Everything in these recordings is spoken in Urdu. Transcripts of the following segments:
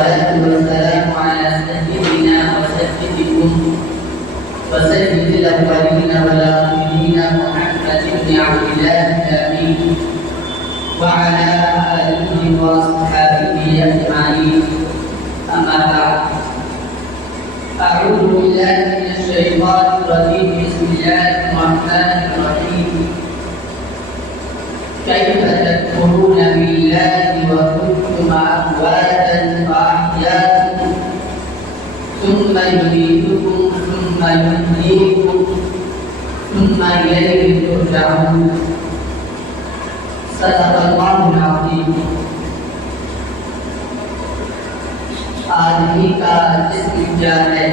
والصلاة والسلام على سيدنا وسيدكم وسيد الأولين والآخرين محمد بن عبد الله الأمين وعلى آله وأصحابه أجمعين. أما بعد، أعوذ بالله من الشيطان الرجيم. بسم الله الرحمن الرحيم. كيف تكفرون بالله وكنتم أمواتا فأحياكم ثم يميتكم ثم يحييكم ثم إليه ترجعون. صدق الله العظيم. آدمی کا جسم کیا ہے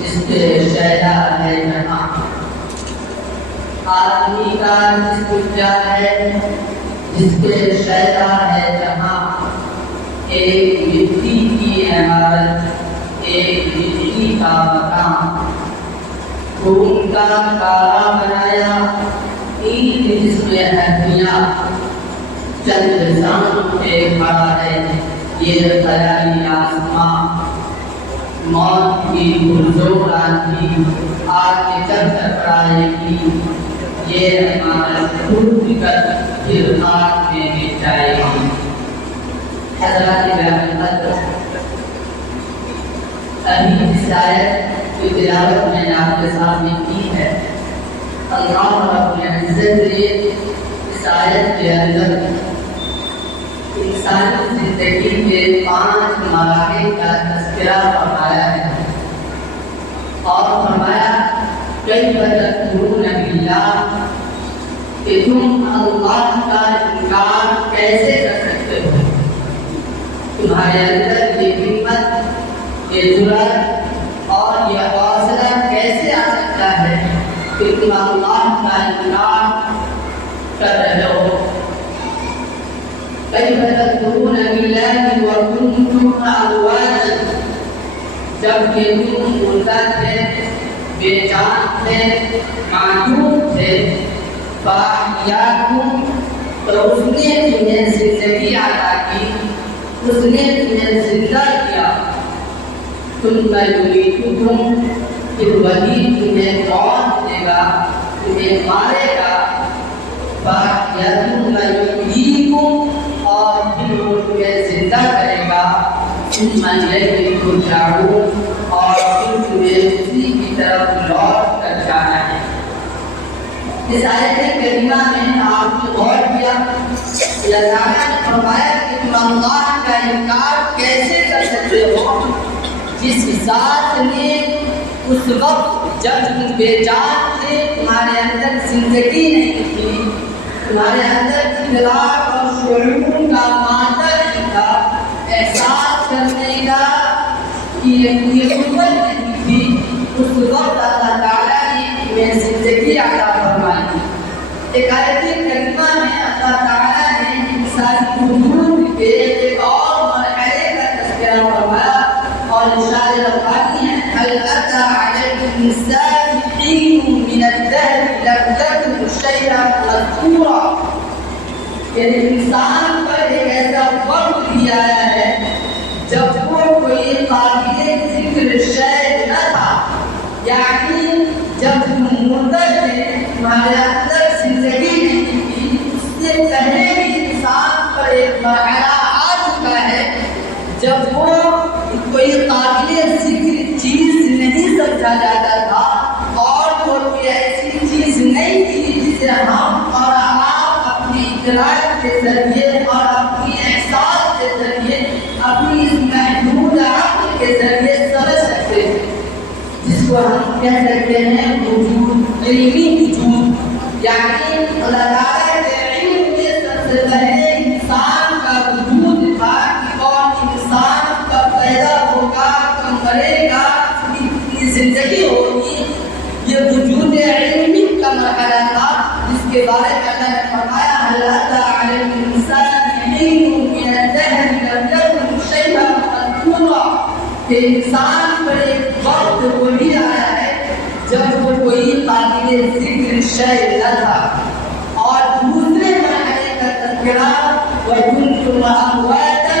جس کے شہدا ہے جہاں. آدمی کا جسم کیا ہے جس کے شہدا ہے جہاں. ایک مٹی کی عمارت، ایک مٹی کا مکان. خون کا کارا بنایا اینٹ جس میں ہڈیاں. چند سانوں پہ کھڑا ہے یہ خیالی آسمان. موت کی پرزور آندھی آگ کے چل ٹکرائے گی. یہ عمارت ٹوٹ کر پھر خاک میں گر جائے گی. حضرات برحمت، ابھی اس آیت کی تلاوت میں نے آپ کے سامنے کی ہے. اللہ رب العزت نے اس آیت کے اندر انسانی زندگی کے 5 مراحل کا تذکرہ فرمایا ہے اور فرمایا کیف تکفرون باللہ، کہ تم اللہ کا انکار کیسے کر سکتے ہو. تمہارے اندر یہ ہمت، یہ جرأت اور یہ حوصلہ کیسے آ سکتا ہے کہ تم اللہ کا انکار کر رہے ہو. کیف تکفرون باللہ وکنتم امواتا، جبکہ تم مردہ تھے، بے جان تھے، معدوم تھے. فاحیاکم، تو اس نے تمہیں زندگی عطا کی، اس نے تمہیں زندہ کیا. ثم یمیتکم، پھر وہی تمہیں موت دے گا، تمہیں مارے گا. ثم یحییکم، اور پھر وہ تمہیں زندہ کرے گا. ثم الیہ ترجعون، اور پھر تمہیں اسی کی طرف لوٹ کر جانا ہے. اس آیت کریمہ میں آپ نے غور کیا، اللہ تعالیٰ نے فرمایا کہ تم اللہ کا انکار کیسے کر سکتے ہو جس ذات نے اس وقت جب تم بے جان تھے، تمہارے اندر زندگی نہیں تھی، تمہارے اندر اطلاع اور شعور کا مادہ نہیں تھا، احساس کرنے کا یہ قوت نہیں تھی. اس وقت اللہ تعالیٰ نے تمہیں زندگی عطا فرمائی. ایک آیت کریمہ میں اللہ تعالیٰ نے انسانی وجود کے ایک اور مرحلے کا تذکرہ فرمایا اور ارشاد فرماتی ہیں هل أتى على الإنسان حين من الدهر لم يكن شيئا مذكورا. یعنی انسان پر ایک ایسا وقت بھی آیا ہے جب وہ کوئی قابل ذکر شے نہ تھا. یعنی جب تم مردہ تھے، تمہارے اندر زندگی نہیں تھی، اس سے پہلے بھی انسان پر ایک مرحلہ آ چکا ہے جب وہ کوئی قابل ذکر چیز نہیں سمجھا جاتا تھا اور وہ کوئی ایسی چیز نہیں تھی جسے ہم اور آپ اپنی اطلاع کے ذریعے اور اپنی احساس کے ذریعے اپنی اس محدود عقل کے ذریعے سمجھ سکتے ہیں، جس کو ہم کہہ سکتے ہیں وجود، علمی وجود. یعنی اللہ تعالیٰ کے علم میں سب سے پہلے انسان کا وجود تھا کہ کون انسان کب پیدا ہوگا، کب مرے گا، کتنی زندگی ہوگی. یہ وجود علمی کا مرحلہ تھا جس کے بارے میں اللہ نے فرمایا هل أتى على الإنسان حين من الدهر لم يكن شيئا مذكورا، کہ انسان پر ایک وقت وہی آیا ہے جب وہ کوئی قابل ذکر شے نہ تھا. اور دوسرے مرحلے کا تذکرہ وَكُنْتُمْ أَمْوَاتًا،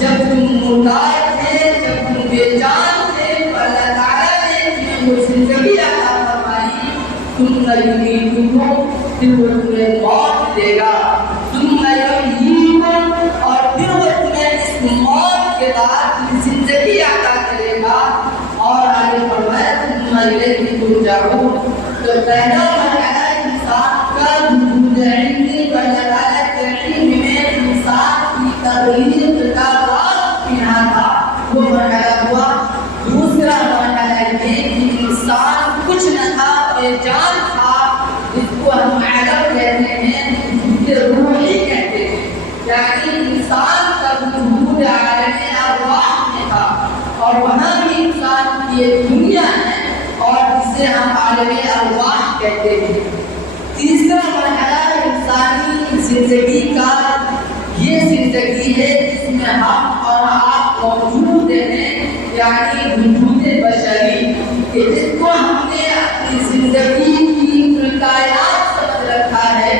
جب تم مردہ ثم يميتكم، پھر وہ تمہیں موت دے گا، ثم يحييكم، اور پھر وہ تمہیں اس موت کے بعد زندگی عطا کرے گا، اور آگے فرمایا ثم إليه ترجعون۔ تو پہلا مرحلہ انسان کا وجود علمی و دلالت علم میں انسان کی تغییر کا راز پنہا تھا، وہ مرحلہ ہوا۔ دوسرا مرحلہ یہ کہ انسان کچھ نہ تھا، بے جان تھا، جس کو ہم عالم کہتے ہیں، جسے روحی کہتے ہیں، یعنی انسان کا وجود عالم ارواح میں تھا، اور وہاں بھی انسان کی ایک دنیا ہے اور جسے ہم عالم ارواح کہتے ہیں۔ تیسرا مرحلہ انسانی زندگی کا یہ زندگی ہے جس میں ہم اور آپ موجود ہیں، یعنی وجود بشری، کہ جس کو ہم نے اپنی زندگی کی کائنات سمجھ رکھا ہے،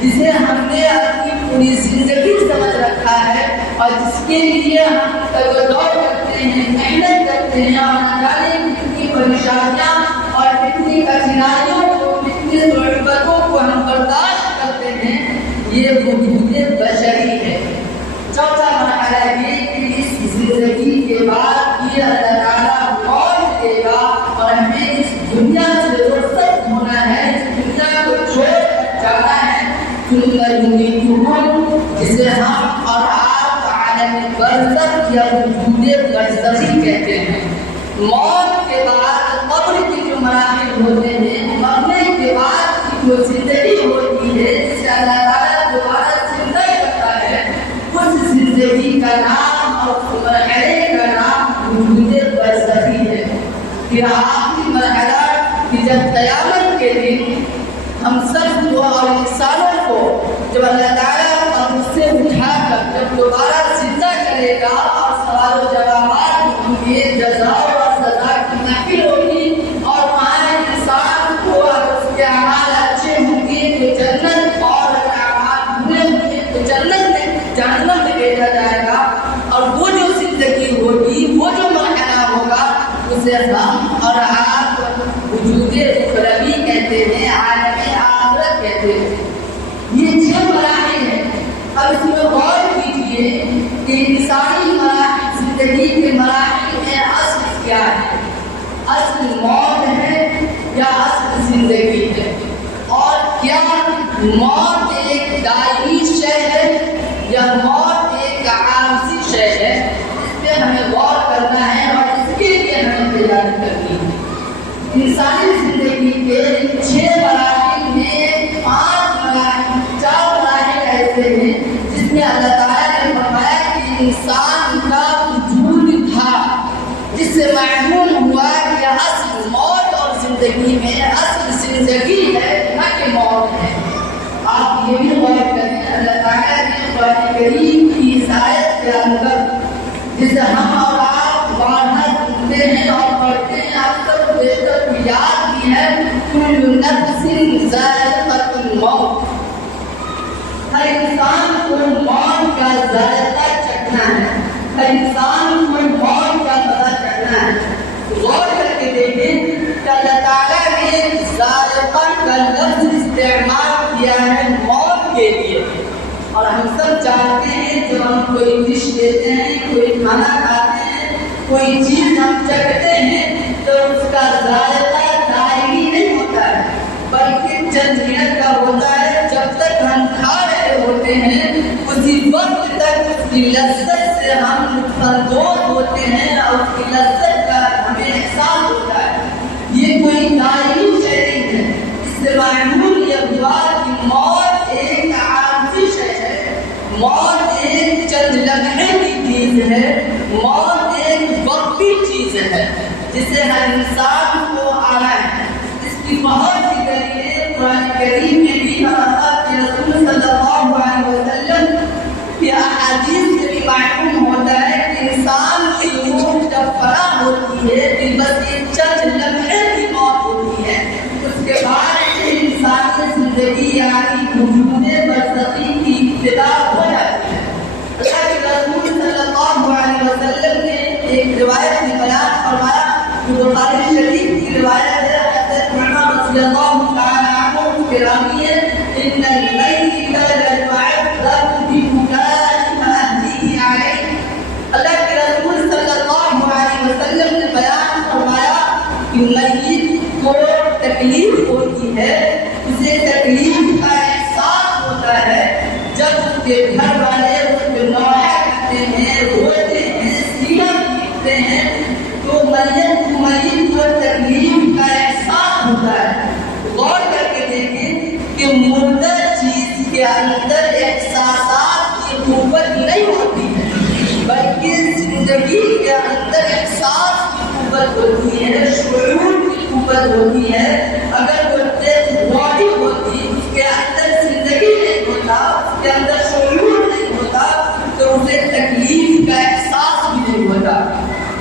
جسے ہم نے اپنی پوری زندگی سمجھ رکھا ہے، اور جس کے لیے ہم دوڑ کرتے ہیں، محنت کرتے ہیں، اور نہ جانے کتنی پریشانیاں اور کتنی کٹھنائیوں کو، کتنی صعوبتوں کو ہم برداشت کرتے ہیں، یہ وجود بشری ہے۔ چوتھا مرحلہ یہ کہ اس زندگی کے بعد یہ اللہ تعالیٰ موت دے گا اور ہمیں اس دنیا سے رخصت ہونا ہے، اس دنیا کو چھوڑ کر جانا ہے، جسے ہم اور آپ عالم برزخ یا وجود برزخی کہتے ہیں۔ موت کے بعد قبر کی جو مراحل ہوتے ہیں، مرنے کے بعد کی جو زندگی ہوتی ہے جسے اللہ تعالیٰ دوبارہ زندہ کرتا ہے، اس زندگی کا نام اور اس مرحلے کا نام وجود برزخی ہے۔ پھر آخری مرحلہ کہ جب قیامت کے دن ہم سب کو اور انسانوں کو جب اللہ تعالیٰ قبر سے اٹھا کر جب دوبارہ زندہ کرے گا اور سوال و جوابات ہوں گے، جزا اور سزا کی محفل ہوگی، اور وہاں انسان کو اگر اس کے اعمال اچھے ہوں گے تو جنت، اور اگر اعمال برے ہوں گے تو جنت میں جہنم میں بھیجا جائے گا، اور وہ جو زندگی ہوگی، وہ جو مرحلہ ہوگا، اسے ہم اور آپ وجود اخروی کہتے ہیں، عالم آخرت کہتے ہیں۔ یہ 6 مراحل ہیں۔ اب اس میں غور کیجیے کہ انسانی مراحل، زندگی کے مراحل میں اصل کیا ہے؟ اصل موت ہے یا اصل زندگی ہے؟ اور کیا موت ایک دائمی شے ہے یا موت ایک عارضی شے ہے؟ اس پہ ہمیں غور کرنا ہے اور اس کے لیے ہمیں تیاری کرنی ہے۔ انسانی زندگی کے 6 مراحل میں 4 مراحل ایسے ہیں جس میں اللہ تعالیٰ نے فرمایا کہ انسان کا وجود تھا، جس سے معلوم ہوا کہ اصل موت اور زندگی میں اصل زندگی ہے نہ کہ موت ہے۔ آپ یہ بھی غور کریں، اللہ تعالیٰ نے قرآن کریم کی اس آیت کے اندر جسے ہم اور آپ بارہا سنتے ہیں اور پڑھتے ہیں، اکثر و بیشتر کو یاد بھی ہے، کل نفس ذائقۃ الموت، ہر انسان کو موت کا ذائقہ چکھنا ہے، ہر انسان کو موت کا پتہ چکھنا ہے۔ غور کر کے دیکھیں کہ اللہ تعالیٰ نے ذائقہ کا لفظ استعمال کیا ہے موت کے لیے، اور ہم سب جانتے ہیں جب ہم کوئی ڈش لیتے ہیں، کوئی کھانا کھاتے ہیں، کوئی چیز ہم چکھتے ہیں تو اس کا ذائقہ دائمی نہیں ہوتا ہے، بلکہ چند منٹ کا ہوتا ہے۔ جب تک ہم کھا رہے ہوتے ہیں اسی وقت تک اس کی لذت سے ہم لطف اندوز ہوتے ہیں اور اس کی لذت کا ہمیں احساس ہوتا ہے۔ یہ کوئی دائمی شے نہیں ہے۔ اس سے معلوم یہ ہوا کہ موت ایک عارضی شے ہے، موت ایک چند لمحے کی چیز ہے، موت ایک وقتی چیز ہے جسے ہر انسان کو آنا ہے۔ اس کی بہت سی دلیلیں قرآن کریم میں بھی اور اللہ کے رسول صلی اللہ علیہ وسلم کی احادیث سے بھی معلوم ہوتا ہے کہ انسان کی روح جب فنا ہوتی ہے پھر بس ایک چند لمحے کی موت ہوتی ہے، اس کے بعد انسان کی زندگی یعنی وجود برزخی کی ابتدا ہو جاتی ہے۔ اللہ کے رسول صلی اللہ علیہ وسلم نے ایک روایت میں بیان فرمایا جو بخاری شریف کی روایت ہے، حضرت عمر رضی اللہ عنہ گرامی ہے ان المیت لیعذب ببكاء اهله علیہ. اللہ کے رسول صلی اللہ علیہ وسلم نے بیان فرمایا کہ میت کو تکلیف ہوتی ہے، اسے تکلیف کا احساس ہوتا ہے جب اس کے گھر والے اس کو نوحہ کرتے ہیں، روتے ہیں، سینہ پیٹتے ہیں تو میت کو تکلیف کا احساس ہوتا ہے. غور کر کے دیکھیں کہ مردہ چیز کے اندر احساسات کی قوت نہیں ہوتی ہے، بلکہ زندگی کے اندر احساس کی قوت ہوتی ہے، شعور کی قوت ہوتی ہے. اگر وہ ڈیتھ باڈی ہوتی، اس کے اندر زندگی نہیں ہوتا، اس کے اندر شعور نہیں ہوتا تو اسے تکلیف کا احساس بھی نہیں ہوتا.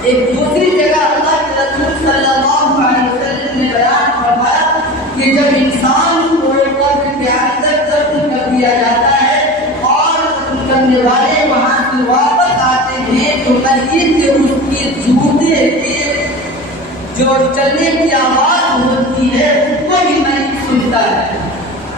ایک دوسری جگہ اللہ کے رسول صلی اللہ علیہ وسلم نے بیان فرمایا کہ جب انسان کو قبر کے اندر دفن کر دیا جاتا ہے اور دفن کرنے والے وہاں سے واپس آتے ہیں تو میت کے اس کے جوتے کے جو چلنے کی آواز ہوتی ہے اس کو بھی میت سنتا ہے.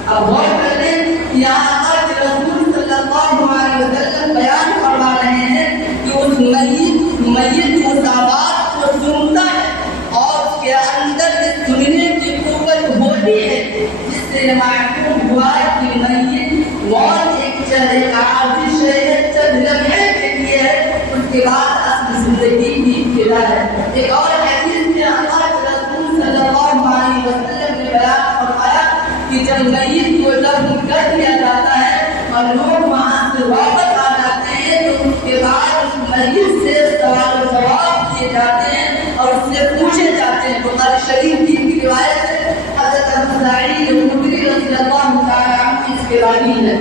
اب غور کر لیں یہاں اللہ کے رسول صلی اللہ علیہ وسلم بیان فرما رہے ہیں کہ اس میت اس آواز کو سنتا ہے اور اس کے اندر سننے کی قوت ہوتی ہے، جس سے معلوم ہوا کہ میت موت ایک عارضی شے ہے، چند لمحے کے لیے ہے، اس کے بعد اصل زندگی کی ابتدا ہے. ایک اور حدیث میں اللہ کے رسول صلی اللہ علیہ وسلم نے بیان فرمایا کہ جب میت کو دفن کر دیا جاتا ہے اور لوگ وہاں سے واپس آ جاتے ہیں تو اس کے بعد اس میت سے سوال و جواب کیے جاتے ہیں اور اس سے پوچھے جاتے ہیں. بخاری شریف کی روایت ہے، حضرت ابو سعید خدری رضی اللہ تعالی عنہ اس کے راوی ہیں.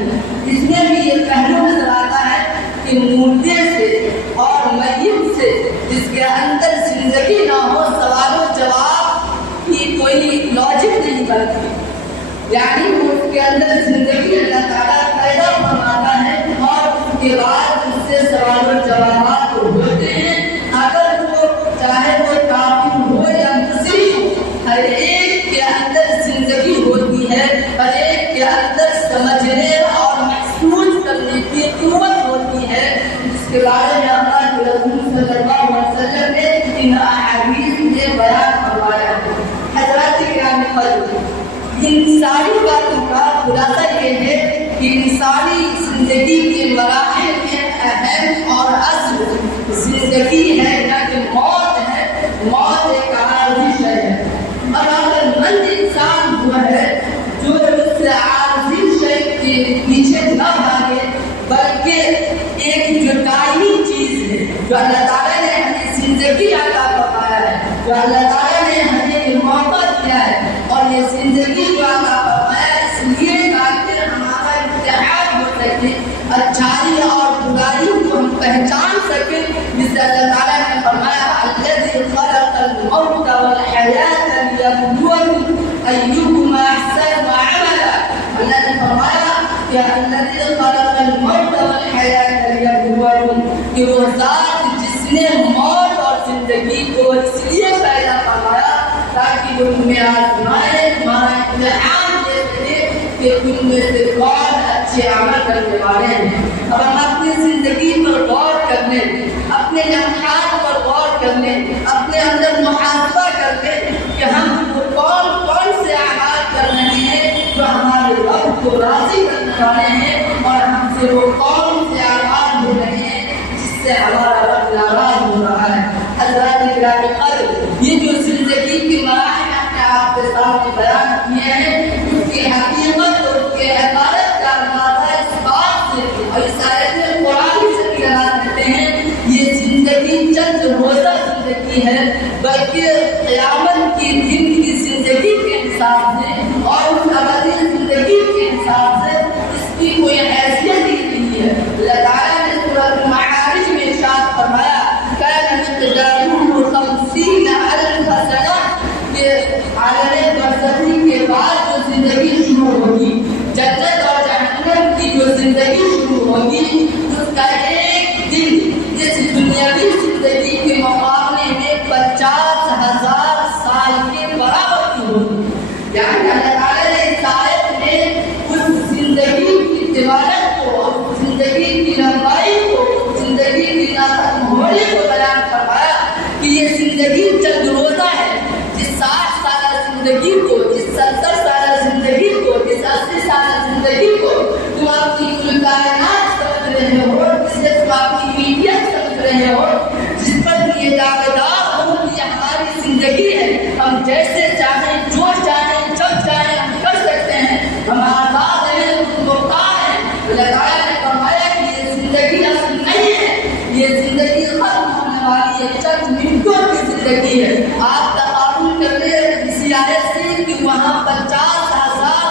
اس میں بھی یہ پہلو نظر آتا ہے کہ مردے سے اور میت سے جس کے اندر زندگی نہ ہو سوال و جواب کی کوئی لاجک نہیں بنتی، یعنی اس کے اندر زندگی اللہ تعالیٰ پیدا فرماتا ہے اور اس کے بعد اس سے سوال و جوابات ہوتے ہیں. اگر وہ چاہے وہ کافر ہو یا مسلم ہو، ہر ایک کے اندر زندگی ہوتی ہے، ہر ایک کے اندر سمجھنے اور محسوس کرنے کی قوت ہوتی ہے، جس کے بارے میں اللہ کے رسول صلی اللہ علیہ وسلم نے ان احادیث میں بیان فرمایا ہے. حضرات کرام قدر، ان ساری باتوں کا خلاصہ یہ ہے کہ انسانی زندگی کے مراحل میں اہم اور اصل زندگی ہے نہ کہ موت ہے. موت ایک عارضی شے ہے اور اگر مند انسان وہ ہے جو اس عارضی شے کے پیچھے نہ بھاگے بلکہ ایک جو دائمی چیز ہے، جو اللہ تعالیٰ نے ہمیں زندگی عطا فرمایا ہے، جو اللہ تعالیٰ نے ہمیں یہ موقع دیا ہے اور یہ زندگی جو عطا فرمایا اس لیے تاکہ ہمارا امتحان ہو سکے، اچھائی اور برائی کو ہم پہچان سکیں. جس سے اللہ تعالیٰ نے فرمایا الذی خلق الموت والحیاۃ لیبلوکم ایکم احسن عملا. اللہ نے فرمایا کہ الذی خلق الموت والحیاۃ لیبلوکم، کہ وہ ذات جس نے موت اور زندگی کو اس لیے پیدا فرمایا تاکہ وہ تمہیں آزمائے، تمہارا امتحان لے سکے کہ تم میں سے کون اچھے عمل کرنے والے ہیں. اب ہم اپنی زندگی پر غور کر لیں، اپنے لمحات پر غور کر لیں، اپنے اندر محاسبہ کر لیں کہ ہم وہ کون سے اعمال کر رہے ہیں جو ہمارے رب کو راضی کرنے والے ہیں اور ہم سے وہ کون سے اعمال ہو رہے ہیں جس سے ہمارا رب ناراض ہو رہا ہے. حضرات کرام قدر، یہ جو زندگی کے مراحل ہم نے آپ کے سامنے بیان کیے ہیں اس کی حقیقت اور اس کے عبارت کا اندازہ اس بات سے اور اس آیت قرآن سے بھی لگا سکتے ہیں یہ زندگی چند روزہ زندگی ہے، بلکہ قیامت کی دن کی زندگی کے حساب سے اور اس ابدی زندگی کے حساب سے اس کی کوئی حیثیت ہی نہیں ہے. اللہ تعالیٰ نے سورۃ المعارج میں ارشاد فرمایا كان مقداره 50,000 سنة، کہ عالم برزخی کے بعد جو زندگی شروع ہوگی، جنت اور جہنم کی جو زندگی شروع ہوگی، اس کا ایک دن اس دنیاوی زندگی کے مقابلے میں 50,000 سال کے برابر کی ہوگی. یعنی اللہ تعالیٰ نے اس آیت 50,000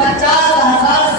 50,000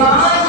5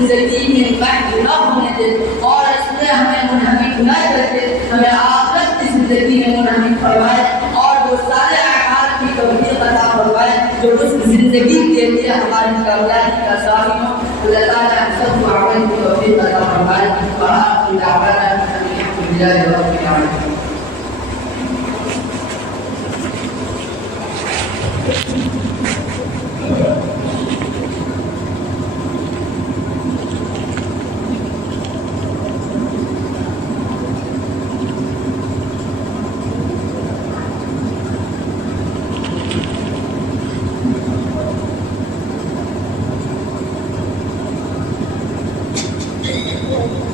زندگی میں قید نہ ہونے دے اور اس میں ہمیں منہمک نہ کر کے ہمیں آخرت کی زندگی میں منہمک فرمائے اور وہ سارے اعمال کی توفیق عطا فرمائے جو اس زندگی کے لیے ہماری کامیابی کا ثابت ہو. اللہ تعالیٰ ہم سب کو عمل کی توفیق عطا فرمائے. وآخر دعوانا الحمد لله رب العالمين. Thank you.